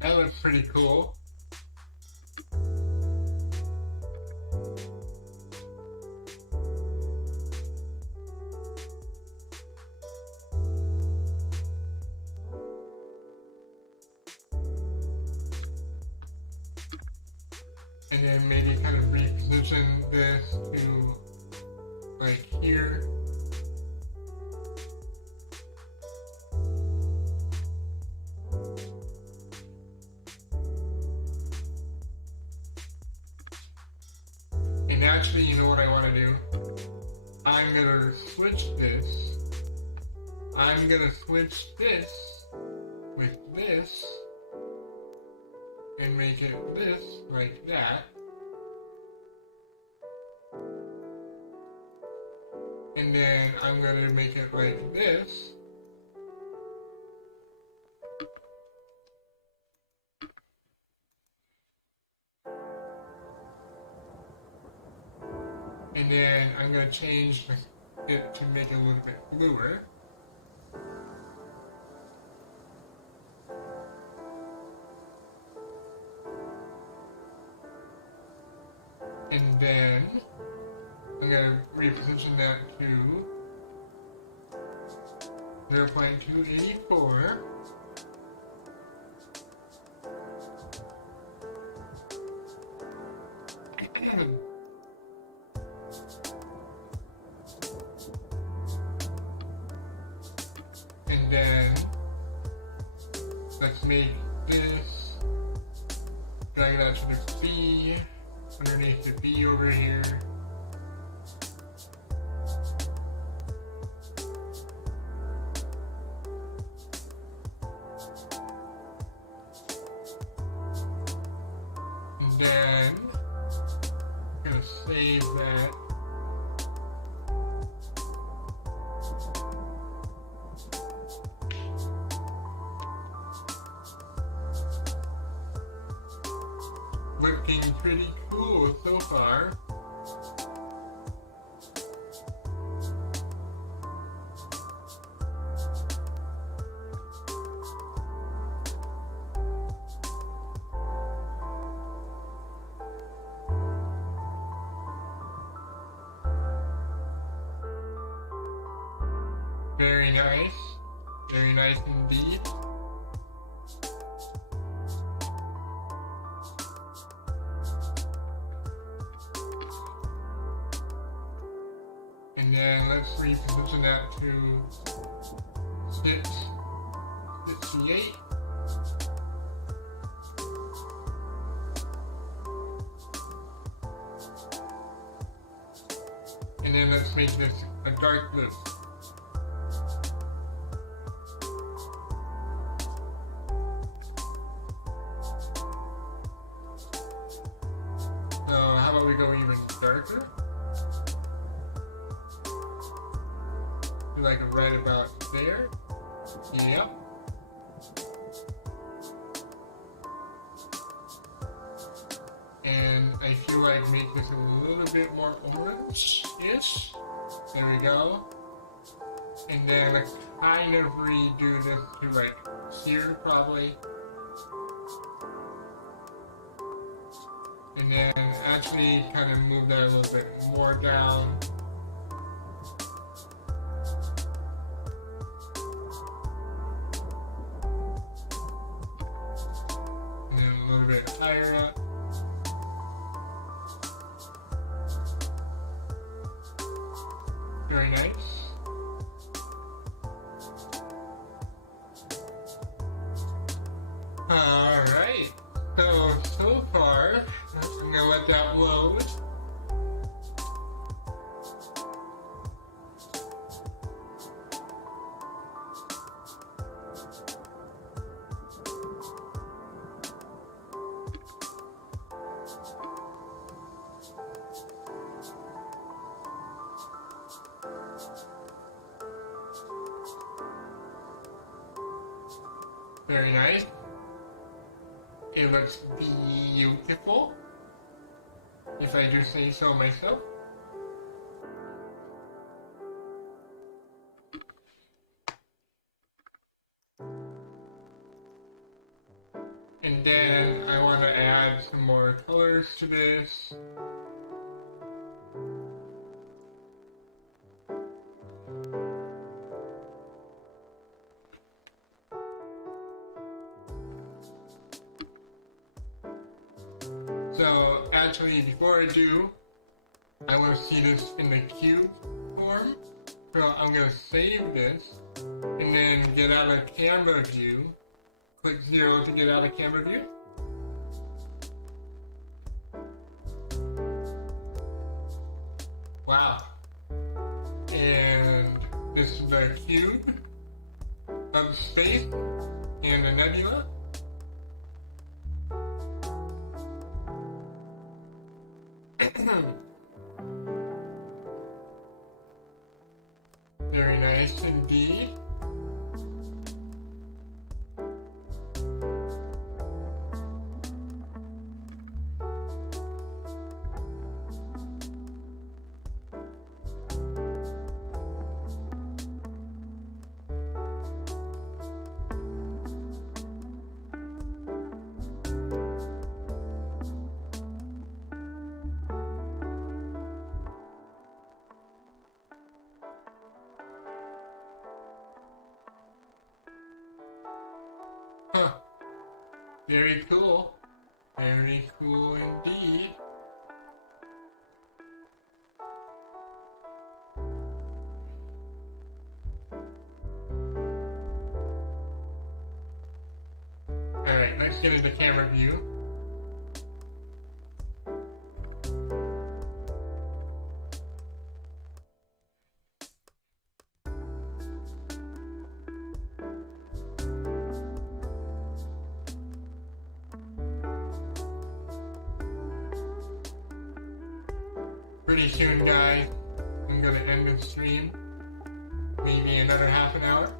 That looks pretty cool. And then maybe kind of reposition this to like here. And actually, you know what I want to do? I'm going to switch this. I'm going to switch this with this and make it this like that. And then I'm going to make it like this. And then I'm going to change it to make it a little bit bluer. And then I'm going to reposition that to 0.284. And then let's make this, drag it out to the B, underneath the B over here. And then I'm gonna save that. Looking pretty cool so far. Very nice. Very nice indeed. And then let's reposition that to 68. And then let's make this a dark blue. So how about we go even darker? Like right about there. Yep. And I feel like make this a little bit more orange-ish. There we go. And then let's kind of redo this to like here probably. And then actually kind of move that a little bit more down. And then a little bit higher up. Very nice. It looks beautiful, if I do say so myself. And then I want to add some more colors to this. So actually, before I do, I want to see this in the cube form. So I'm going to save this and then get out of camera view. Click 0 to get out of camera view. Wow. And this is the cube of space and the nebula. Very nice indeed. Huh. Very cool. Very cool indeed. Alright, let's get into camera view. Pretty soon, guys, I'm gonna end the stream. Maybe another half an hour.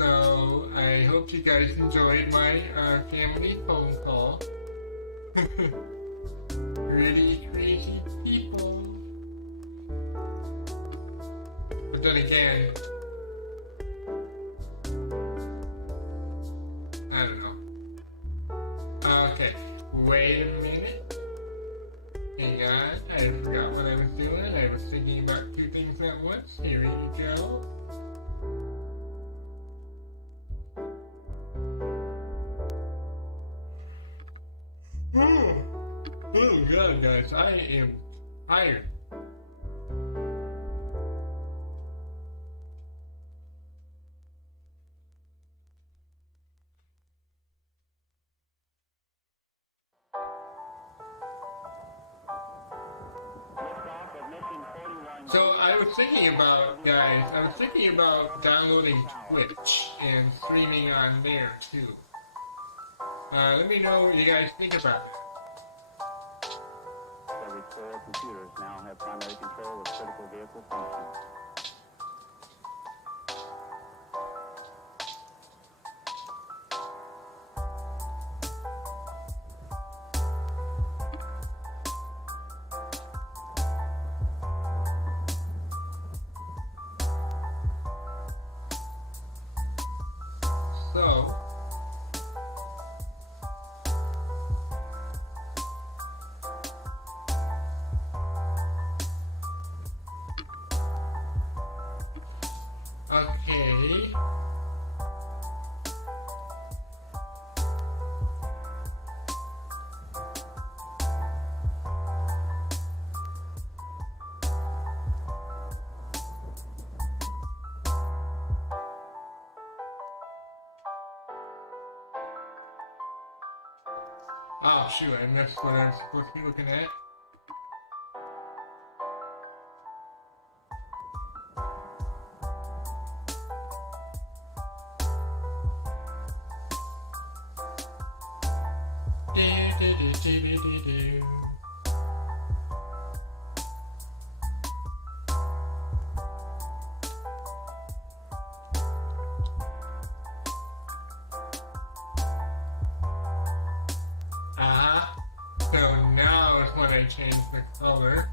So I hope you guys enjoyed my family phone call. Really crazy people. But then again, I don't know. Okay, wait a minute. Hang on, I forgot what I was doing. I was thinking about two things at once. Here we go. Oh god, guys, I am tired. So I was thinking about, guys, I was thinking about downloading Twitch and streaming on there too. Let me know what you guys think about it. Several core computers now have primary control of critical vehicle functions. So, okay. Oh shoot, I missed what I was supposed to be looking at. Do-do-do-do. Uh-huh. So now is when I change the color.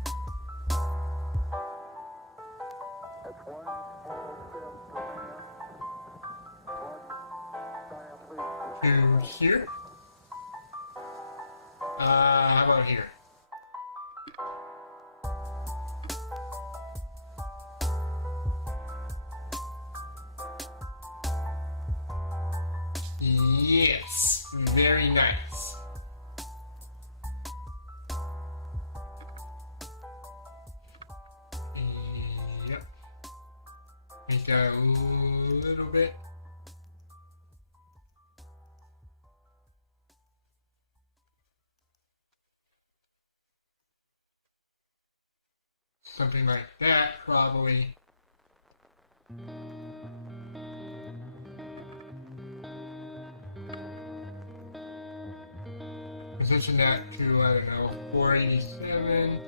That's one small step for man, one giant leap To here. How about here? Yes, very nice. Yep. Make that a little bit. Something like that, probably. Position that to, I don't know, 487.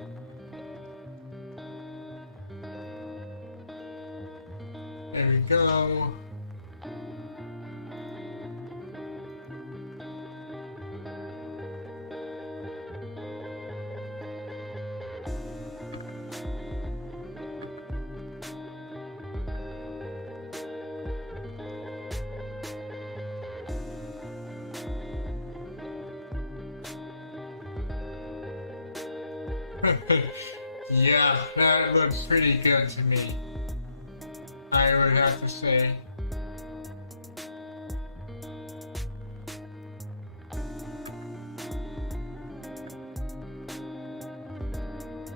There we go. Yeah, that looks pretty good to me. I would have to say.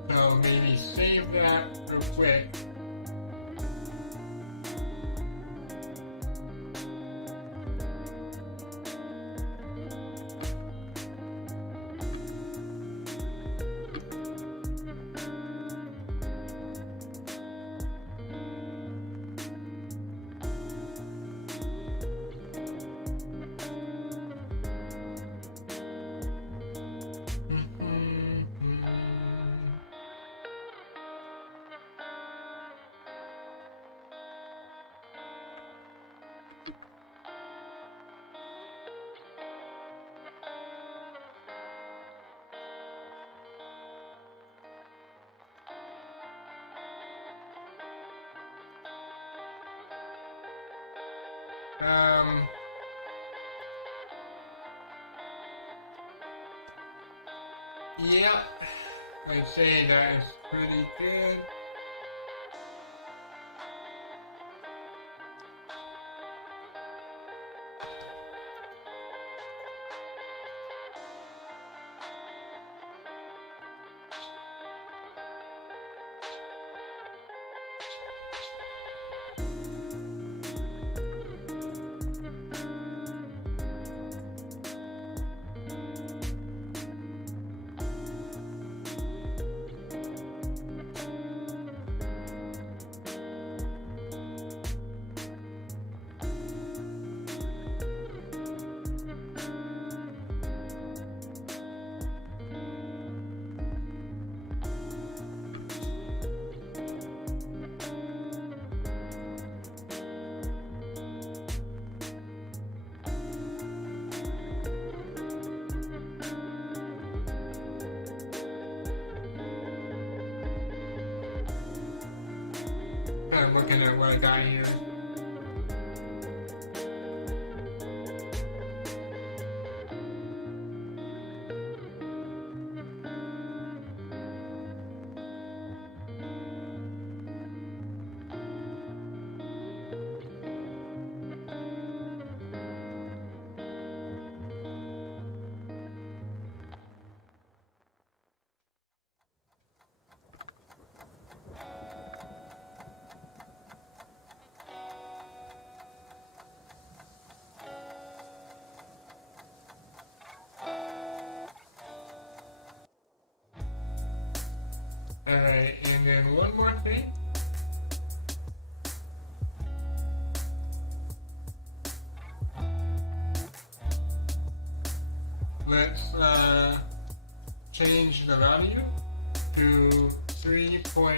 So maybe save that real quick. Yeah, I'd say that is pretty good. Kind of looking at what I got here. Alright, and then one more thing. Let's change the value to 3.700.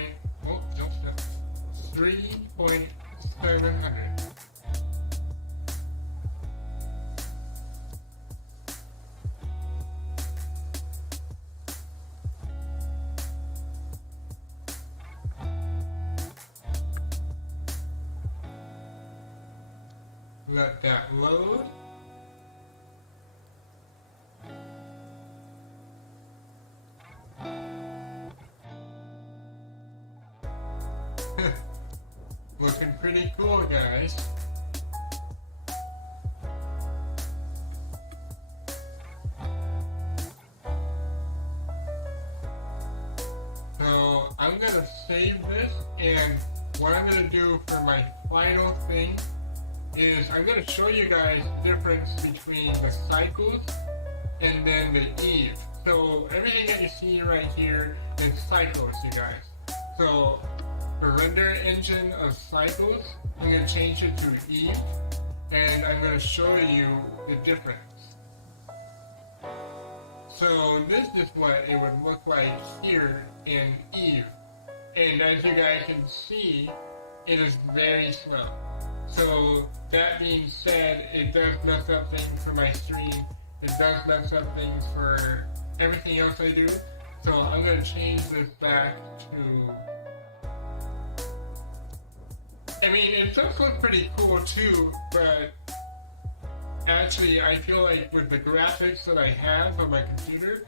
Let that load. Looking pretty cool, guys. So I'm gonna save this, and what I'm gonna do for my final thing is I'm gonna show you guys the difference between the cycles and then the Eve. So everything that you see right here is cycles, you guys. So the render engine of cycles, I'm going to change it to Eve, and I'm going to show you the difference. So this is what it would look like here in Eve. And as you guys can see, it is very slow. So that being said, it does mess up things for my stream. It does mess up things for everything else I do. So I'm going to change this back to... I mean, it does look pretty cool too, but actually I feel like with the graphics that I have on my computer,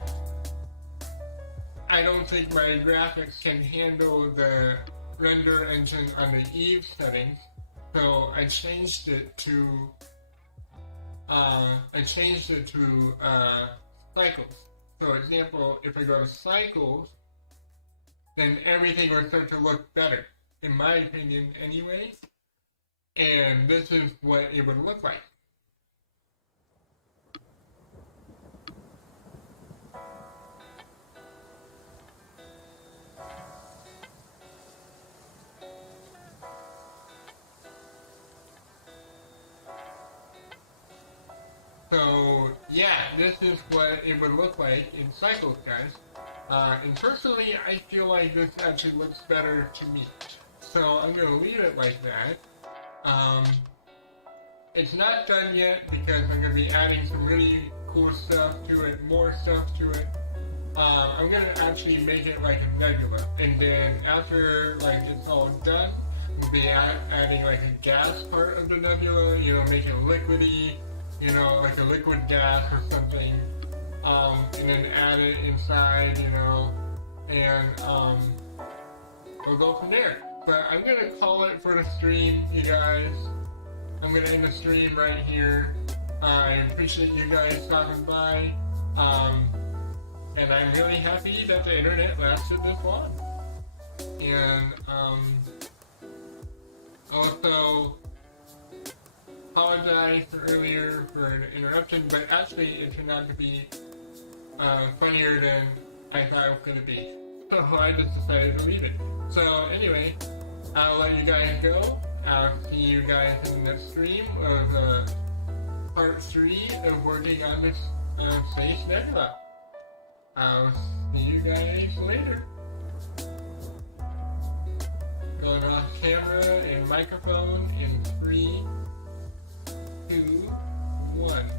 I don't think my graphics can handle the render engine on the Eve settings. So I changed it to cycles. So example, if I go to cycles, then everything will start to look better, in my opinion anyway. And this is what it would look like. So yeah, this is what it would look like in cycles, guys. And personally, I feel like this actually looks better to me. So I'm going to leave it like that. It's not done yet because I'm going to be adding some really cool stuff to it, more stuff to it. I'm going to actually make it like a nebula. And then after like it's all done, we'll be adding like a gas part of the nebula, you know, make it liquidy, you know, like a liquid gas or something. And then add it inside, you know, and we'll go from there. But I'm going to call it for the stream, you guys. I'm going to end the stream right here. I appreciate you guys stopping by. And I'm really happy that the internet lasted this long. And also apologize for earlier for the interruption, but actually it turned out to be funnier than I thought it was going to be. So I just decided to leave it. So anyway, I'll let you guys go. I'll see you guys in the next stream of part 3 of working on this Space Nebula. I'll see you guys later. Going off camera and microphone in 3, 2, 1.